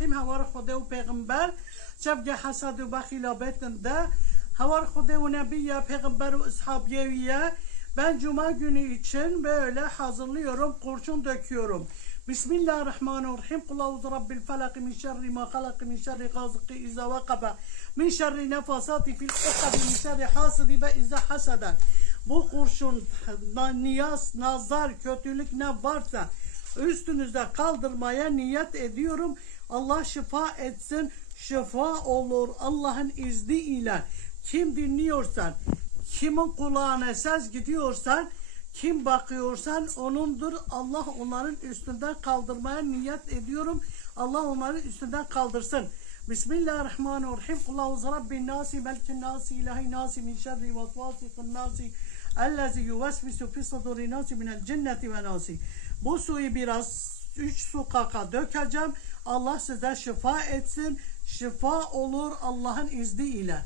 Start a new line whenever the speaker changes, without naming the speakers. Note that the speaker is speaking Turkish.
الرحیم هوار خدا و پیغمبر شبگه حسد و بخیلا betinde Havar Hude ve Nebiye Peygamber ve Ashabiyeviye ben Cuma günü için böyle hazırlıyorum, kurşun döküyorum. Bismillahirrahmanirrahim. Kul auzu rabbil felak min şerri ma halak min şerri gaziki iza vakaba min şerri nefasati fil ukadi min şerri hasidi ve iza hasada. Bu kurşun na- niyaz, nazar, kötülük ne varsa üstünüzde kaldırmaya niyet ediyorum. Allah şifa etsin. Şifa olur Allah'ın izniyle. Kim dinliyorsan, kimin kulağına ses gidiyorsan, kim bakıyorsan onundur. Allah onların üstünden kaldırmaya niyet ediyorum. Allah onların üstünden kaldırsın. Bismillahirrahmanirrahim. Kul auzu rabbin nasi melkin nasi ilahi nasi min şerri vasvasikin nasi ellezi yuvesvisu fi suduri nasi minel cenneti ve nasi. Bu suyu biraz üç su kaka dökeceğim. Allah size şifa etsin. Şifa olur Allah'ın izniyle.